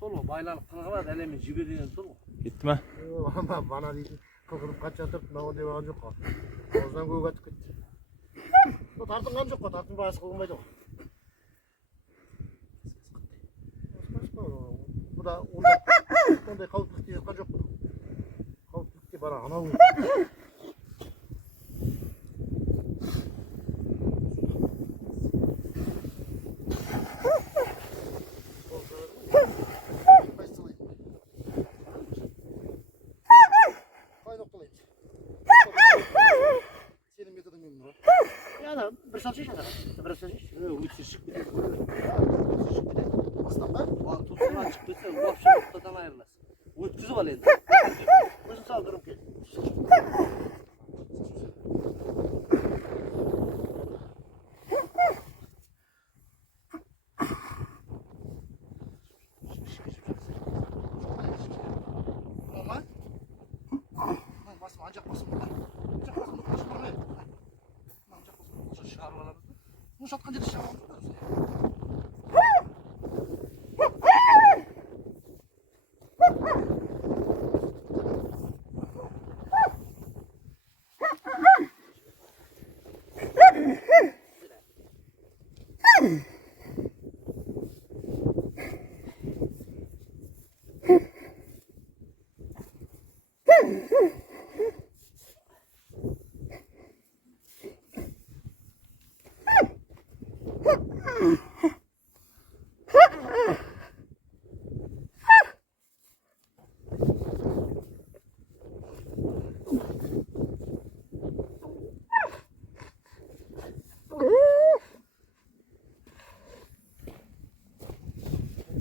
Solu baylanıp kılgılar elemi cibirdiğin solu. Gitme. Ama bana deydi kıkırıp kaçatırıp ne devam yok o. Ağızdan göğe atıp gitti. Bu tartıngan yok o, tartın bağısı kılınmaydı o. Bu da onday kalıplık diye yok bu. Kalıplık diye bana ana vurdu. Bir saçış kadar. Bir saçış. Uçuşuk bir de. Aslan ben. Bak tutsulan çıktıysa bu akşam ortadan ayrılmaz. Uçuzu var elinde. Başını saldırıp gel. Basma ancak basma. Ancak basma. Ancak basma. Bu şatkan dedi şahı.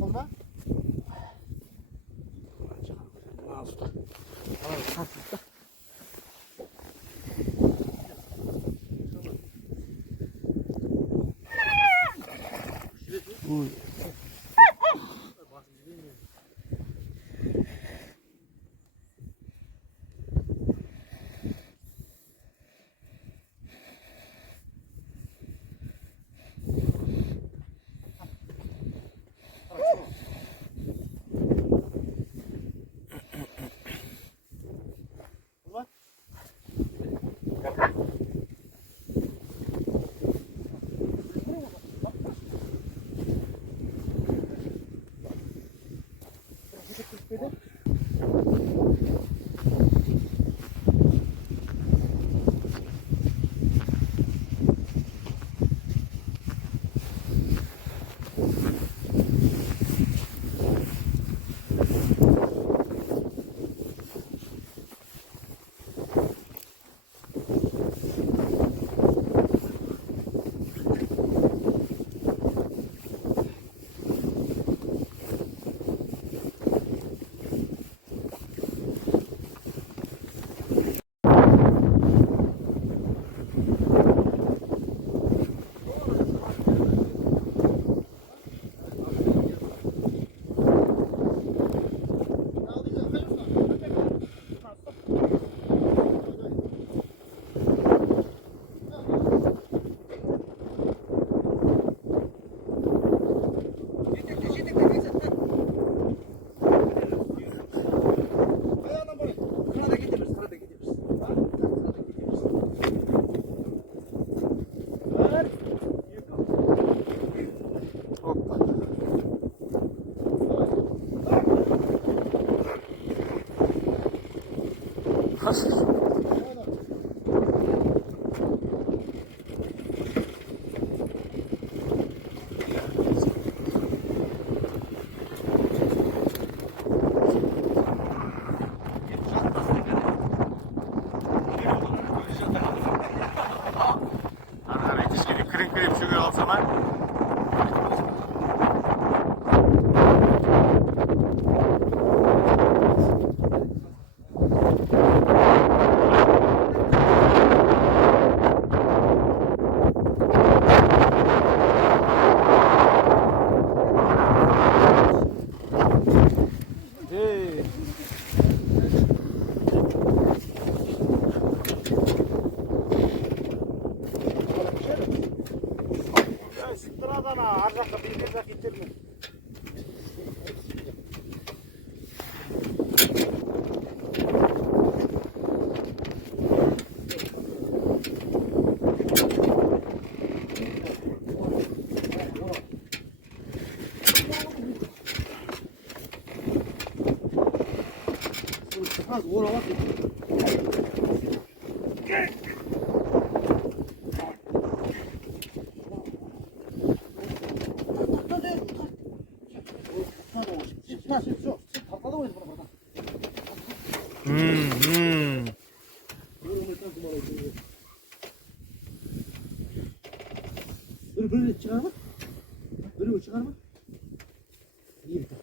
Olma. Uy. ана ар жаққа бекер жақ итерме. Az oralar. Bir çıkarma. Bir çıkarma. İyi bir tane.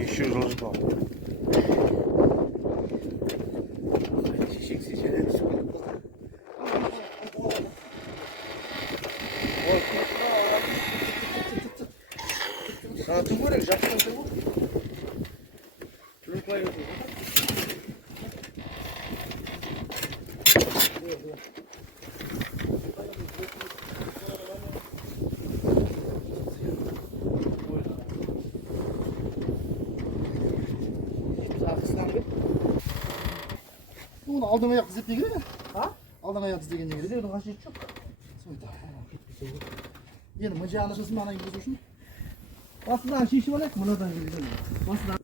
Еще жужжал. Ты говоришь, жахтан ты вот? Рукой вот. Bunu aldığın ayak dizip değil mi? Ha? Aldığın ayak dizip değil mi? Nerede kaçış çok? Yani mıcı anlaşılsın bana gidiyorsun. Basıdan şişi var ya, buradan gidiyor. Basıdan.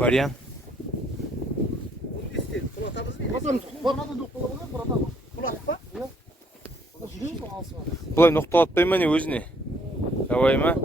Барьян. Formadan doktorlar burada mı? Kulak bak. Yok. O da biliyor musun alsın? Бұлай ноқталатпай ма не өзіне? Давай ма?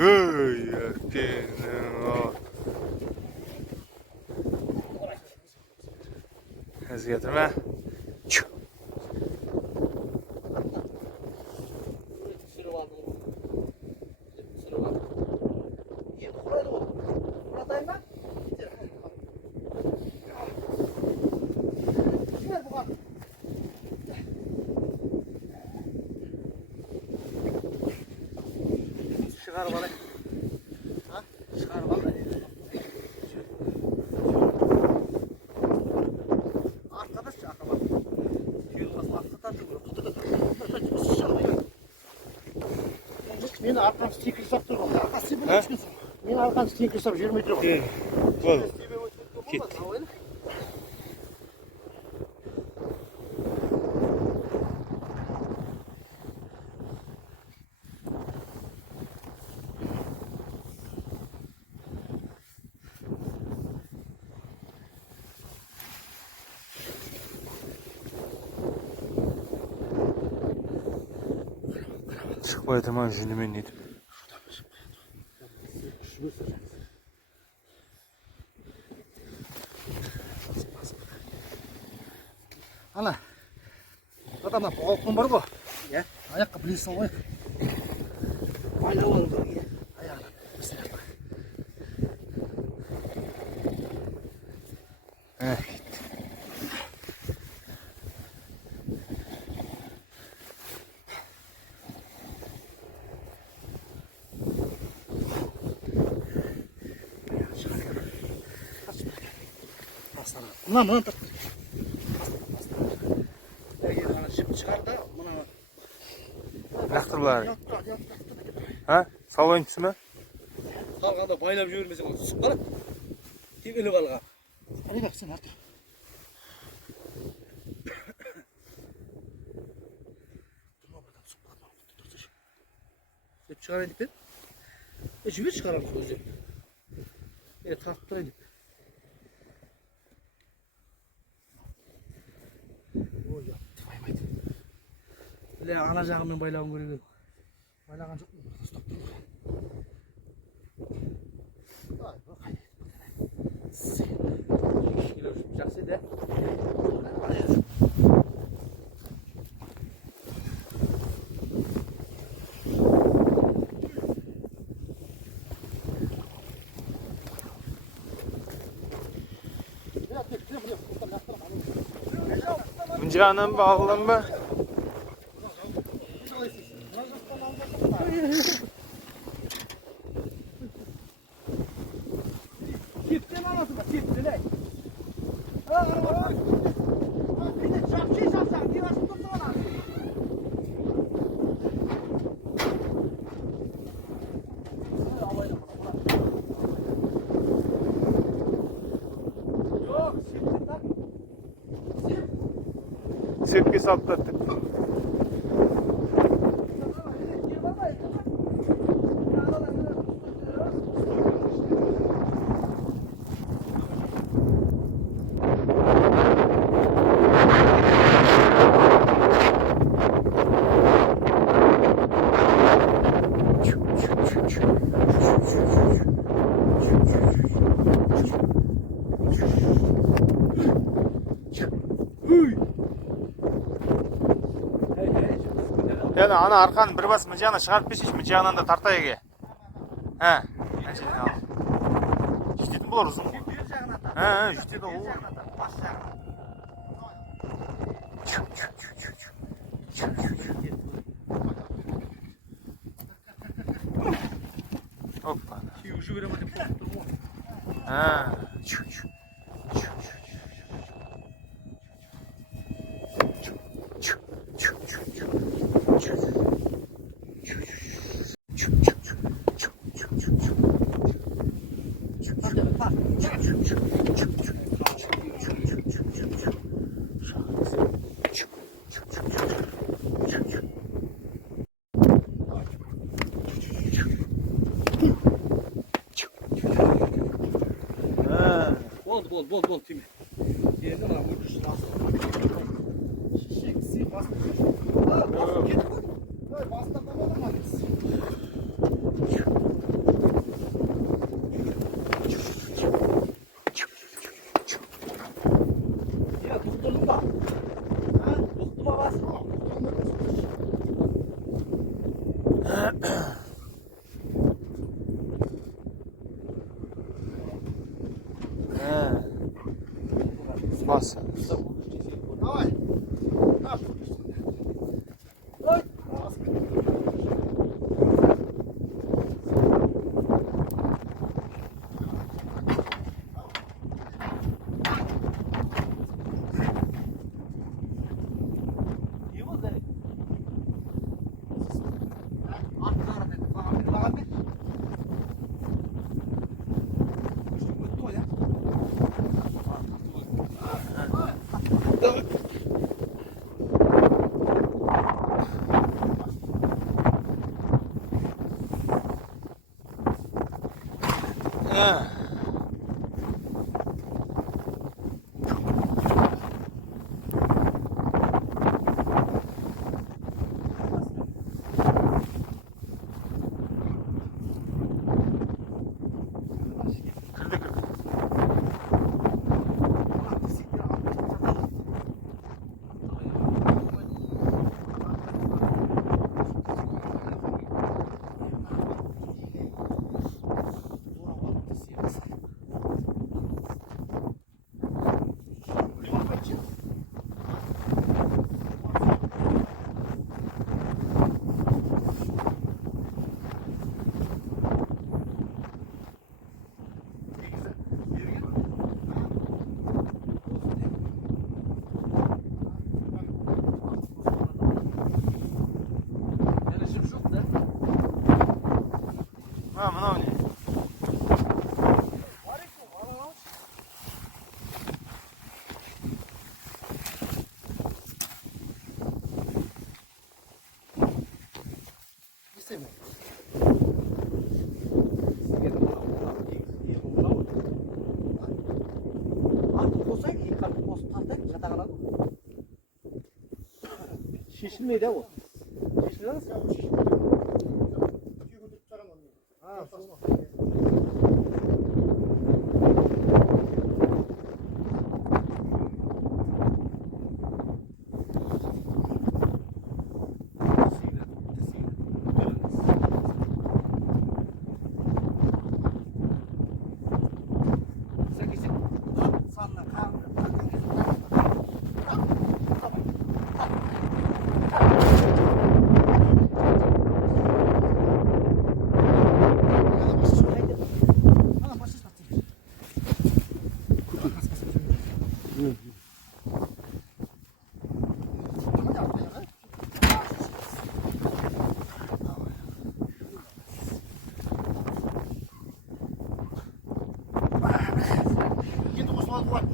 Ой, Ezgetirme. Çıkar bana. Ha? Çıkar bana. Arkadaş çakma. Tüyül kasma arkadaş çakma. Meni arkam stiker sap durgan. Arkası bunu çıkıyorsun. Meni arkam stiker sap 20 metre. Бол. Кет. Шықпай тұрман жүнімен нетіп. Ана. Адамда балкон бар ғой. Иә. Аяққа біле салайық. Hala oldu. Ayağına. Mesela bak. Heh. Aslan abi. Ulan tut. Eğer bana şimdi çıkar da buna Laktırlar. yattı. Ha? Sal oyuncusu mu? Kalkanda baylam yürümesin o. Sık bana. Kim ölü balığa? Hadi baksana hadi. Durma buradan sokulama. Dur. Hep çıkarayım ben. Üçümüz çıkaralım sözü. Evet tarttırayım. Oo yattı. Vay vay. Le anacağımın baylağını görüyorum. Baylagan çok mu? Stop dur. Vay bak. Kilo uçmayacaksa de. Mıncağına bağlanma. Çiftin anasını çiftin le. Bir de çarpçıyı satsan. Bir açıp tutsana. Yok çiftin lan. Sepki saplattık. Yani ana arkan bir bas mıncağına çıkartmış hiç mıncağından da tartaya ge. He. Ciddi bular uzun mu? He ciddi de o. Hoppa. Şu veremedim. Ha. Bol Timi. Yerine bana vurmuş. Şişeksi bastı. Git. Bastı babam mı gitsin? Ya tutturdum da. Ha? Tuttuma bas. Bas. Давай. На. Ой. İyi oldu dedi. Atlar dedi. Bana bir. Mutlu ol ya. Ha. Kırdı kırdı. Ha, mınау не? İstemiyorum. Şişirmeyi de o. Şişirmez mi? Ya bu şiş. 2 gündür tutarım onu. Ha, sonra. Енді қосып алып қуат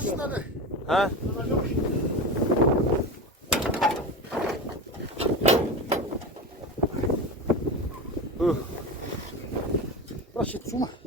Açsınlar. Ha? Proszę, trzyma.